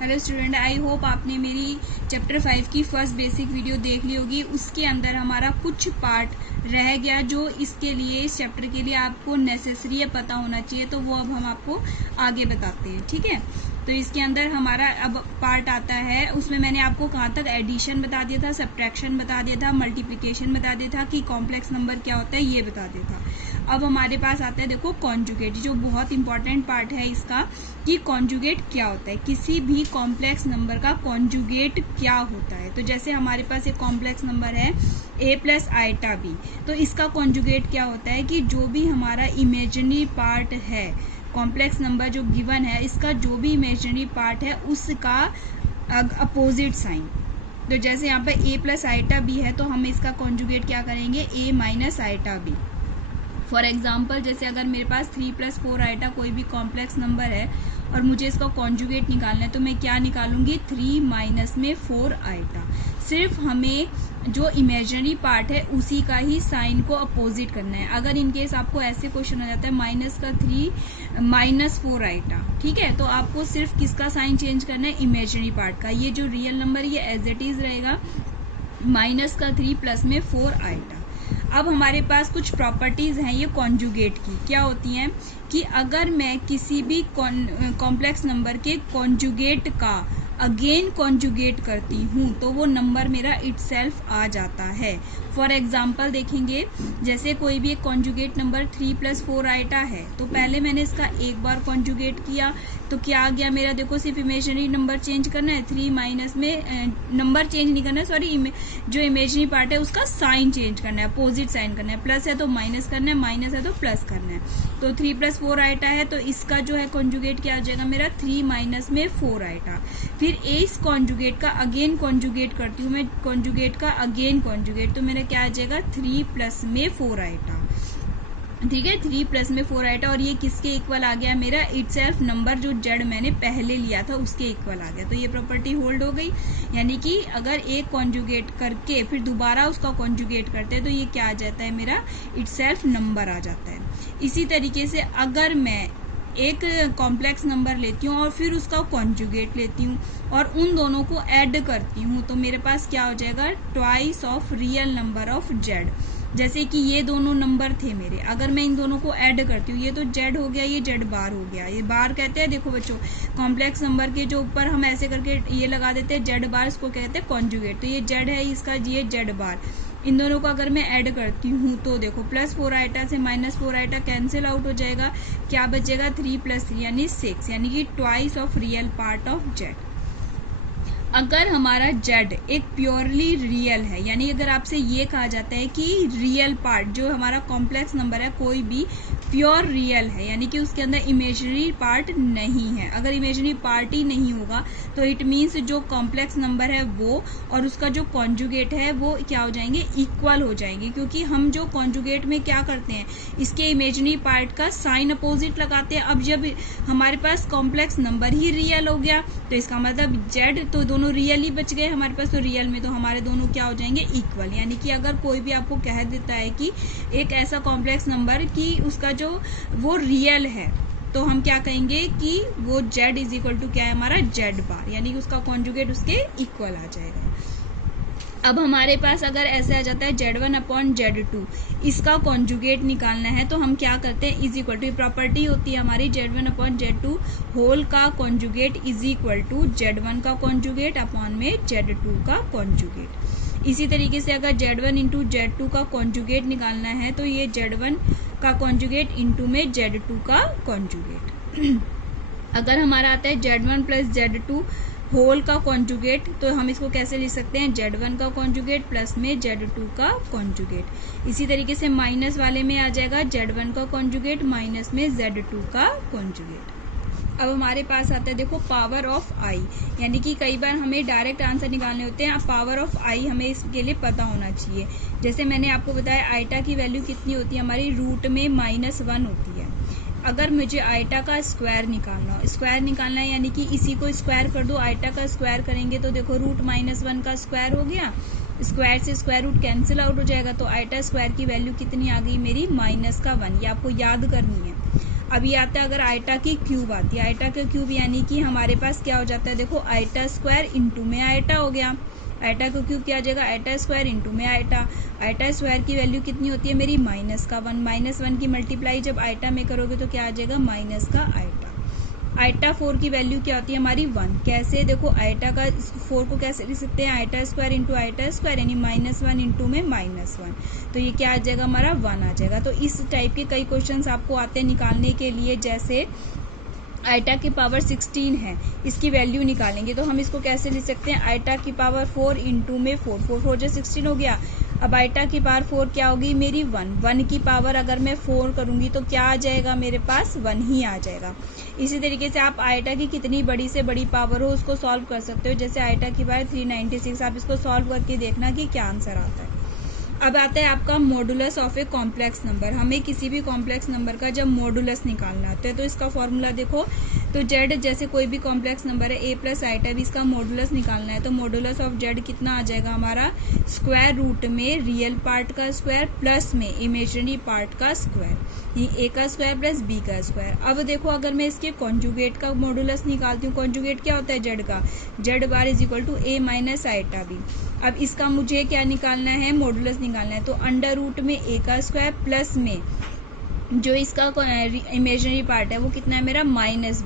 Hello student, I hope आपने मेरी chapter 5 की फर्स्ट बेसिक वीडियो देख ली होगी। उसके अंदर हमारा कुछ पार्ट रह गया जो इसके लिए, इस चैप्टर के लिए आपको नेसेसरी है, पता होना चाहिए, तो वो अब हम आपको आगे बताते हैं। ठीक है, तो इसके अंदर हमारा अब पार्ट आता है, उसमें मैंने आपको कहाँ तक एडिशन बता दिया था, सब्ट्रैक्शन बता दिया था, मल्टीप्लिकेशन बता दिया था, कि कॉम्प्लेक्स नंबर क्या होता है ये बता दिया था। अब हमारे पास आता है देखो कॉन्जुगेट, जो बहुत इंपॉर्टेंट पार्ट है इसका, कि कॉन्जुगेट क्या होता है, किसी भी कॉम्प्लेक्स नंबर का कॉन्जुगेट क्या होता है। तो जैसे हमारे पास एक कॉम्प्लेक्स नंबर है a प्लस आइटा b, तो इसका कॉन्जुगेट क्या होता है कि जो भी हमारा इमेजिनरी पार्ट है, कॉम्प्लेक्स नंबर जो गिवन है, इसका जो भी इमेजिनरी पार्ट है उसका अपोजिट साइन। तो जैसे यहाँ पे a प्लस आइटा b है, तो हम इसका कॉन्जुगेट क्या करेंगे, a minus iota b। For example, जैसे अगर मेरे पास 3 प्लस 4 आइटा कोई भी कॉम्प्लेक्स नंबर है और मुझे इसका कॉन्जुगेट निकालना है, तो मैं क्या निकालूंगी, 3 माइनस में 4 आइटा। सिर्फ हमें जो इमेजिनरी पार्ट है उसी का ही साइन को अपोजिट करना है। अगर इनकेस आपको ऐसे क्वेश्चन आ जाता है माइनस का 3 माइनस 4 आइटा, ठीक है, तो आपको सिर्फ किसका साइन चेंज करना है, इमेजिनरी पार्ट का। ये जो रियल नंबर ये एज इट इज रहेगा, माइनस का 3 प्लस में 4 आइटा। अब हमारे पास कुछ प्रॉपर्टीज हैं ये कॉन्जुगेट की, क्या होती हैं कि अगर मैं किसी भी कॉम्प्लेक्स नंबर के कॉन्जुगेट का अगेन कॉन्जुगेट करती हूँ तो वो नंबर मेरा इटसेल्फ आ जाता है। फॉर एग्जाम्पल देखेंगे, जैसे कोई भी एक कॉन्जुगेट नंबर 3 प्लस 4 आइटा है, तो पहले मैंने इसका एक बार कॉन्जुगेट किया तो क्या आ गया मेरा, देखो सिर्फ इमेजिनरी नंबर चेंज करना है, 3 माइनस में नंबर चेंज नहीं करना है, सॉरी, जो इमेजिनरी पार्ट है उसका साइन चेंज करना है, अपोजिट साइन करना है। प्लस है तो माइनस करना है, माइनस है तो प्लस करना है। तो 3 प्लस 4 आइटा है, तो इसका जो है कॉन्जुगेट क्या आ जाएगा मेरा, 3 माइनस में 4 आइटा। फिर इस कॉन्जुगेट का अगेन कॉन्जुगेट करती हूँ मैं, कॉन्जुगेट का अगेन कॉन्जुगेट, तो मेरा क्या आ जाएगा, 3 प्लस में 4 आइटा। ठीक है, 3 प्लस में 4 आइटा, और ये किसके इक्वल आ गया मेरा, इटसेल्फ नंबर जो जेड मैंने पहले लिया था उसके इक्वल आ गया। तो ये प्रॉपर्टी होल्ड हो गई, यानी कि अगर एक कॉन्जुगेट करके फिर दोबारा उसका कॉन्जुगेट करते हैं तो ये क्या आ जाता है मेरा, इटसेल्फ नंबर आ जाता है। इसी तरीके से अगर मैं एक कॉम्प्लेक्स नंबर लेती हूँ और फिर उसका कॉन्जुगेट लेती हूँ और उन दोनों को ऐड करती हूँ, तो मेरे पास क्या हो जाएगा, twice of real number of Z. जैसे कि ये दोनों नंबर थे मेरे, अगर मैं इन दोनों को ऐड करती हूँ, ये तो जेड हो गया, ये जेड बार हो गया। ये बार कहते हैं, देखो बच्चों, कॉम्प्लेक्स नंबर के जो ऊपर हम ऐसे करके ये लगा देते हैं जेड बार, इसको कहते हैं कॉन्जुगेट। तो ये जेड है, इसका ये जेड बार, इन दोनों को अगर मैं ऐड करती हूँ तो देखो प्लस 4 आइटा से माइनस 4 आइटा कैंसिल आउट हो जाएगा, क्या बचेगा, 3 प्लस 3 यानी 6, यानी कि twice of real part of Z. अगर हमारा जेड एक प्योरली रियल है, यानी अगर आपसे ये कहा जाता है कि रियल पार्ट जो हमारा कॉम्प्लेक्स नंबर है कोई भी प्योर रियल है, यानी कि उसके अंदर इमेजिनरी पार्ट नहीं है, अगर इमेजिनरी पार्ट ही नहीं होगा तो इट मीन्स जो कॉम्प्लेक्स नंबर है वो और उसका जो कॉन्जुगेट है वो क्या हो जाएंगे, इक्वल हो जाएंगे। क्योंकि हम जो कॉन्जुगेट में क्या करते हैं, इसके इमेजिनरी पार्ट का साइन अपोजिट लगाते हैं। अब जब हमारे पास कॉम्प्लेक्स नंबर ही रियल हो गया तो इसका मतलब जेड तो दोनों रियल ही बच गए हमारे पास, तो रियल में तो हमारे दोनों क्या हो जाएंगे, इक्वल। यानी कि अगर कोई भी आपको कह देता है कि एक ऐसा कॉम्प्लेक्स नंबर कि उसका जो वो रियल है, तो हम क्या कहेंगे कि वो जेड इज इक्वल टू क्या है हमारा, जेड बार, यानी कि उसका कॉन्जुगेट उसके इक्वल आ जाएगा। अब हमारे पास अगर ऐसे आ जाता है Z1 अपॉन Z2, इसका कॉन्जुगेट निकालना है, तो हम क्या करते हैं, इज इक्वल टू, प्रॉपर्टी होती है हमारी Z1 अपॉन Z2 होल का conjugate is equal to Z1 का कॉन्जुगेट अपॉन में Z2 का कॉन्जुगेट। इसी तरीके से अगर Z1 इंटू Z2 का कॉन्जुगेट निकालना है तो ये Z1 का कॉन्जुगेट इंटू में Z2 का कॉन्जुगेट। अगर हमारा आता है Z1 प्लस Z2 होल का कॉन्जुगेट, तो हम इसको कैसे लिख सकते हैं, Z1 का कॉन्जुगेट प्लस में Z2 का कॉन्जुगेट। इसी तरीके से माइनस वाले में आ जाएगा Z1 का कॉन्जुगेट माइनस में Z2 का कॉन्जुगेट। अब हमारे पास आता है देखो पावर ऑफ आई, यानी कि कई बार हमें डायरेक्ट आंसर निकालने होते हैं, अब पावर ऑफ आई हमें इसके लिए पता होना चाहिए। जैसे मैंने आपको बताया आइटा की वैल्यू कितनी होती है हमारी, रूट में -1 होती है। अगर मुझे आइटा का स्क्वायर निकालना हो, स्क्वायर निकालना है यानी कि इसी को स्क्वायर कर दो, आइटा का स्क्वायर करेंगे तो देखो रूट -1 का स्क्वायर हो गया, स्क्वायर से स्क्वायर रूट कैंसिल आउट हो जाएगा, तो आइटा स्क्वायर की वैल्यू कितनी आ गई मेरी, -1। ये आपको याद करनी है। अब ये आता है अगर आइटा की क्यूब आती है, आइटा का क्यूब यानी कि हमारे पास क्या हो जाता है, देखो आइटा स्क्वायर इंटू में आइटा हो गया। आइटा का क्यूब क्या आ जाएगा, आइटा स्क्वायर इंटू में आइटा। आइटा स्क्वायर की वैल्यू कितनी होती है मेरी, -1। -1 की मल्टीप्लाई जब आइटा में करोगे तो क्या आ जाएगा, माइनस का आइटा। आइटा 4 की वैल्यू क्या होती है हमारी 1। कैसे, देखो आइटा का 4 को कैसे लिख सकते हैं, iota square into iota square यानी -1 इंटू में -1, तो ये क्या आ जाएगा हमारा 1 आ जाएगा। तो इस टाइप के कई क्वेश्चंस आपको आते हैं निकालने के लिए, जैसे आइटा की पावर 16 है, इसकी वैल्यू निकालेंगे तो हम इसको कैसे लिख सकते हैं, आइटा की पावर 4 इंटू में 4, 4 4 जो 16 हो गया। अब आइटा की पावर 4 क्या होगी मेरी 1, 1 की पावर अगर मैं 4 करूंगी तो क्या आ जाएगा मेरे पास 1 ही आ जाएगा। इसी तरीके से आप आइटा की कितनी बड़ी से बड़ी पावर हो उसको सॉल्व कर सकते हो, जैसे आइटा की पावर 396, आप इसको सॉल्व करके देखना कि क्या आंसर आता है। अब आता है आपका modulus of a complex number. हमें किसी भी कॉम्प्लेक्स नंबर का जब मॉडुलस निकालना होता है तो इसका फॉर्मूला देखो, तो जेड जैसे कोई भी कॉम्प्लेक्स नंबर है ए प्लस आइटा भी, इसका मॉडुलस निकालना है तो मॉडुलस ऑफ जेड कितना आ जाएगा हमारा, स्क्वायर रूट में रियल पार्ट का स्क्वायर प्लस में इमेजिनरी पार्ट का स्क्वायर, ये ए का स्क्वायर प्लस बी का स्क्वायर। अब देखो अगर मैं इसके कॉन्जुगेट का मॉडुलस निकालती हूँ, कॉन्जुगेट क्या होता है जेड का, Z bar is equal to A minus iota B. अब इसका मुझे क्या निकालना है, मॉडुलस निकालना है, तो अंडर रूट में ए का स्क्वायर प्लस में जो इसका इमेजिनरी पार्ट है वो कितना है मेरा, माइनस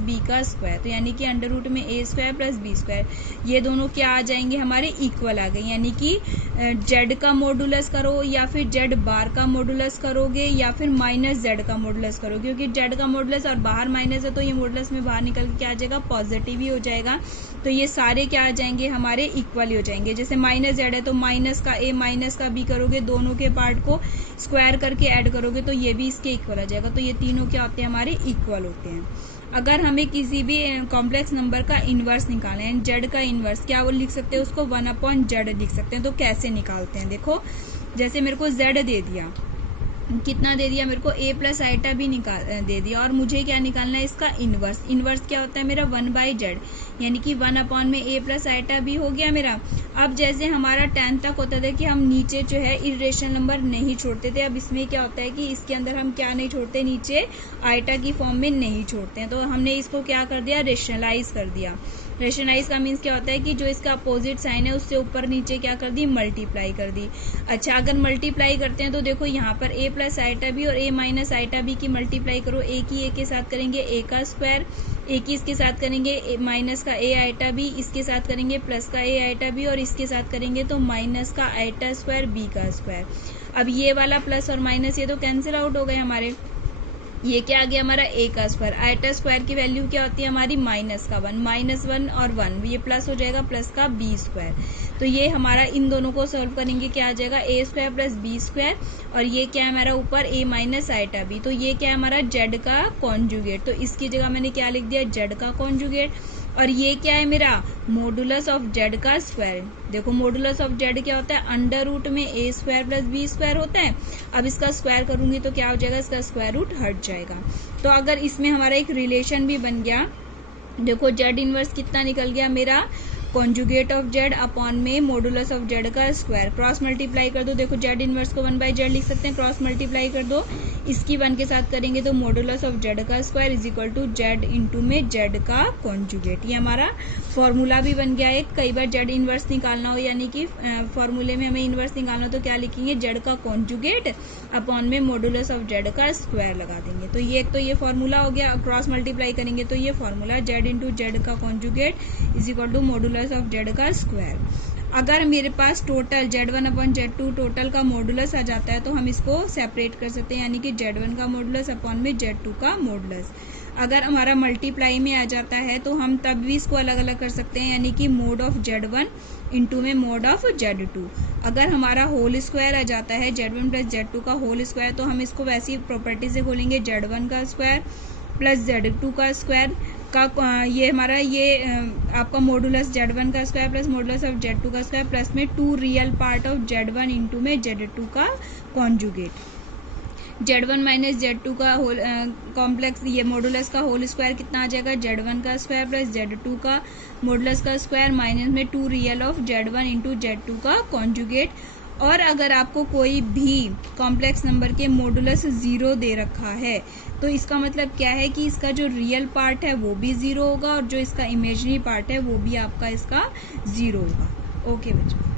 बी का स्क्वायर, तो यानी कि अंडर रूट में ए स्क्वायर प्लस बी स्क्वायर, ये दोनों क्या आ जाएंगे हमारे इक्वल आ गए। यानी कि जेड का मॉडुलस करो या फिर जेड बार का मॉडुलस करोगे या फिर माइनस जेड का मॉडुलस करोगे, क्योंकि जेड का मॉडुलस और बाहर माइनस है तो ये मॉडुलस में बाहर निकल के क्या आ जाएगा, पॉजिटिव ही हो जाएगा। तो ये सारे क्या आ जाएंगे हमारे इक्वल ही हो जाएंगे। जैसे माइनस जेड है तो माइनस का ए माइनस का बी करोगे, दोनों के पार्ट को स्क्वायर करके ऐड करोगे तो ये भी इसके इक्वल आ जाएगा। तो ये तीनों क्या होते हैं हमारे इक्वल होते हैं। अगर हमें किसी भी कॉम्प्लेक्स नंबर का इनवर्स निकालना है, जेड का इनवर्स क्या वो लिख सकते हैं, उसको 1/z लिख सकते हैं। तो कैसे निकालते हैं, देखो जैसे मेरे को z दे दिया, कितना दे दिया मेरे को, a प्लस आइटा भी दे दिया, और मुझे क्या निकालना है इसका इनवर्स। इनवर्स क्या होता है मेरा 1/z, यानी कि 1 में a प्लस आइटा भी हो गया मेरा। अब जैसे हमारा 10 तक होता था कि हम नीचे जो है इरेशनल नंबर नहीं छोड़ते थे, अब इसमें क्या होता है कि इसके अंदर हम क्या नहीं छोड़ते, नीचे आइटा की फॉर्म में नहीं छोड़ते हैं। तो हमने इसको क्या कर दिया, रेशनलाइज कर दिया। रेशनलाइज का मीन्स क्या होता है कि जो इसका अपोजिट साइन है उससे ऊपर नीचे क्या कर दी, मल्टीप्लाई कर दी। अच्छा अगर मल्टीप्लाई करते हैं तो देखो यहाँ पर a प्लस आइटा बी और a माइनस आइटा बी की मल्टीप्लाई करो, a की a के साथ करेंगे a का स्क्वायर, a की इसके साथ करेंगे माइनस का a आइटा बी, इसके साथ करेंगे प्लस का a आइटा बी, और इसके साथ करेंगे तो माइनस का आइटा स्क्वायर b का स्क्वायर। अब ये वाला प्लस और माइनस ये तो कैंसिल आउट हो गए हमारे, ये क्या आ गया हमारा a का स्क्वायर। आइटा स्क्वायर की वैल्यू क्या होती है हमारी, -1 और 1 ये प्लस हो जाएगा, प्लस का b स्क्वायर। तो ये हमारा इन दोनों को सॉल्व करेंगे क्या आ जाएगा, a square plus b square, और ये क्या है हमारा ऊपर a माइनस आइटा b। तो ये क्या है हमारा z का कॉन्जुगेट, तो इसकी जगह मैंने क्या लिख दिया, z का कॉन्जुगेट। और ये क्या है मेरा मॉडुलस ऑफ जेड का स्क्वायर। देखो मॉडुलस ऑफ जेड क्या होता है, अंडर रूट में ए स्क्वायर प्लस बी स्क्वायर होता है। अब इसका स्क्वायर करूंगी तो क्या हो जाएगा, इसका स्क्वायर रूट हट जाएगा। तो अगर इसमें हमारा एक रिलेशन भी बन गया, देखो जेड इनवर्स कितना निकल गया मेरा, कॉन्जुगेट ऑफ जेड अपॉन में मॉडुलस ऑफ जेड का स्क्वायर, क्रॉस मल्टीप्लाई कर दो। देखो जेड इनवर्स को 1/z लिख सकते हैं, क्रॉस मल्टीप्लाई कर दो, इसकी 1 के साथ करेंगे तो मॉडुलस ऑफ जेड का square is equal to Z into में जेड का कॉन्जुगेट। ये हमारा फॉर्मूला भी बन गया है। कई बार जेड इनवर्स निकालना हो, यानी कि फॉर्मूले में हमें इनवर्स निकालना हो तो क्या लिखेंगे, जेड का कॉन्जुगेट अपॉन में मॉडुलस ऑफ जेड का स्क्वायर लगा देंगे। तो ये एक तो ये फॉर्मूला हो गया, क्रॉस मल्टीप्लाई करेंगे तो ये फॉर्मूला जेड इंटू जेड का conjugate is equal to modulus of Z का स्क्वायर। अगर मेरे पास total z1 upon z2 total का मॉडुलस आ जाता है तो हम इसको सेपरेट कर सकते हैं, यानी कि z1 का मॉडुलस अपॉन में z2 का मॉडुलस। अगर हमारा मल्टीप्लाई में आ जाता है तो हम तब भी इसको अलग अलग कर सकते हैं, यानी कि मोड ऑफ z1 इंटू में मोड ऑफ z2। अगर हमारा होल स्क्वायर आ जाता है z1 प्लस z2 का होल स्क्वायर, तो हम इसको वैसी प्रॉपर्टी से खोलेंगे, z1 का स्क्वायर प्लस z2 का स्क्वायर का ये हमारा ये आपका मॉडुलस z1 का square plus modulus of z2 का स्क्वायर प्लस में 2 real part of z1 into में z2 का कॉन्जुगेट। z1 माइनस z2 का होल कॉम्प्लेक्स ये मॉडुलस का होल स्क्वायर कितना आ जाएगा, z1 का स्क्वायर प्लस z2 का मॉडुलस का स्क्वायर माइनस में 2 real of z1 into z2 का कॉन्जुगेट। और अगर आपको कोई भी कॉम्प्लेक्स नंबर के मॉडुलस 0 दे रखा है तो इसका मतलब क्या है कि इसका जो रियल पार्ट है वो भी 0 होगा और जो इसका इमेजिनरी पार्ट है वो भी आपका इसका 0 होगा। ओके बच्चों।